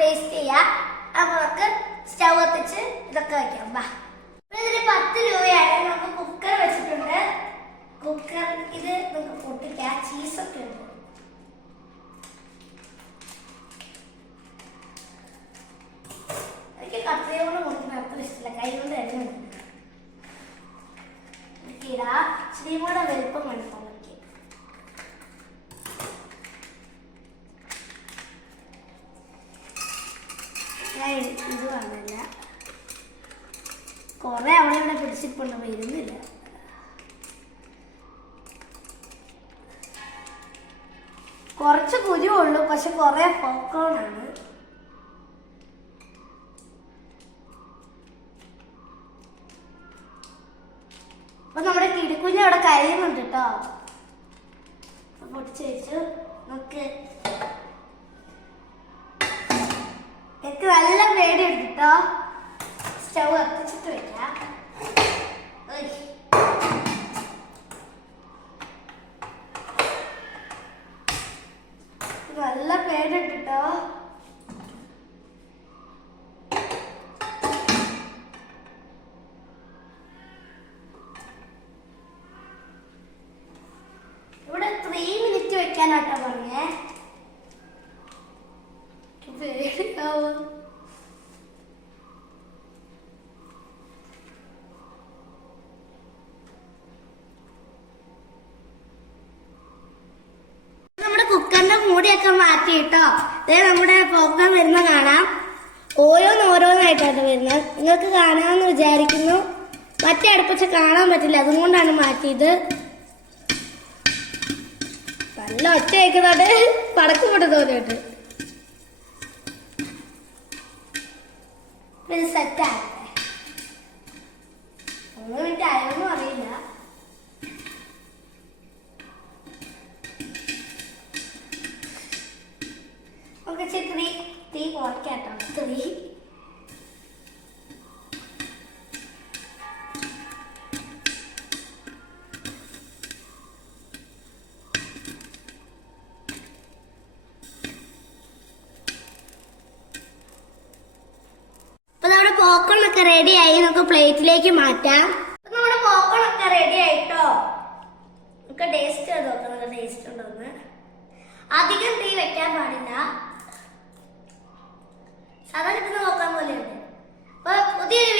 Taste ചെയ്യാം. അപ്പൊ നമുക്ക് സ്റ്റൗ കത്തിച്ച് ഇതൊക്കെ വയ്ക്കാം. ഇതിന് 10 രൂപയാണ്. നമുക്ക് കുക്കർ വെച്ചിട്ടുണ്ട്. കുക്കർ ഇത് നമുക്ക് പൊട്ടിക്കാം. ചീസൊക്കെ ഉണ്ട്. എനിക്ക് കത്തിയോണ്ട് മുറിക്കുന്ന അത്ര ഇഷ്ടമില്ല. കൈ കൊണ്ട് തന്നെ ഇടാം. ഇച്ചിരി കൂടെ വലുപ്പം വേണം. ഇത് വന്നില്ല. കുറെ അവിടെ ഇവിടെ പിടിച്ചിട്ടുണ്ട്. വരുന്നില്ല. കുറച്ച് കുരുവുള്ളൂ, പക്ഷെ കുറെ പോപ്കോണാണ്. അപ്പൊ നമ്മുടെ കിടുക്കുഞ്ഞ് അവിടെ കരിയുന്നുണ്ട് കേട്ടോ. പൊടിച്ചു വെച്ചു. നമുക്ക് എനിക്ക് നല്ല പേടിയുണ്ട് കേട്ടോ. സ്റ്റൗ കത്തിച്ചിട്ട് വെക്കാം. നല്ല പേടിയുണ്ട് കേട്ടോ. ഇവിടെ 3 മിനിറ്റ് വെക്കാനാട്ടോ പറഞ്ഞേ. പേടിയാവും. നമ്മുടെ കുക്കറിന്റെ മൂടിയൊക്കെ മാറ്റി കേട്ടോ. ഇതേ നമ്മുടെ പോപ്കോൺ വരുന്ന കാണാം. ഓരോന്നായിട്ടാണ് വരുന്നത്. നിങ്ങൾക്ക് കാണാമെന്ന് വിചാരിക്കുന്നു. മറ്റേ അടുപ്പിച്ച് കാണാൻ പറ്റില്ല, അതുകൊണ്ടാണ് മാറ്റിയത്. നല്ല ഒച്ച കേൾക്കുന്നുണ്ട്. പടക്കം കൊണ്ട് തോന്നിയിട്ട് സെറ്റാകട്ടെ. 1 മിനിറ്റ് ആയൊന്നും അറിയില്ല. നമുക്ക് ഇച്ചിരി തീ കുറയ്ക്കാട്ടോ. 3 പോപ്കോൺ ഒക്കെ റെഡി ആയി. നമുക്ക് പ്ലേറ്റിലേക്ക് മാറ്റാം. നമ്മുടെ പോപ്കോൺ ഒക്കെ റെഡി ആയിട്ടോ. നമുക്ക് ടേസ്റ്റ് ചെയ്ത് നോക്കാം. നല്ല ടേസ്റ്റ് ഉണ്ടോന്ന്. അധികം തീ വെക്കാൻ പാടില്ല. സാധാരണ കിട്ടുന്ന നോക്കാൻ പോലെയുണ്ട്. അപ്പൊ പുതിയൊരു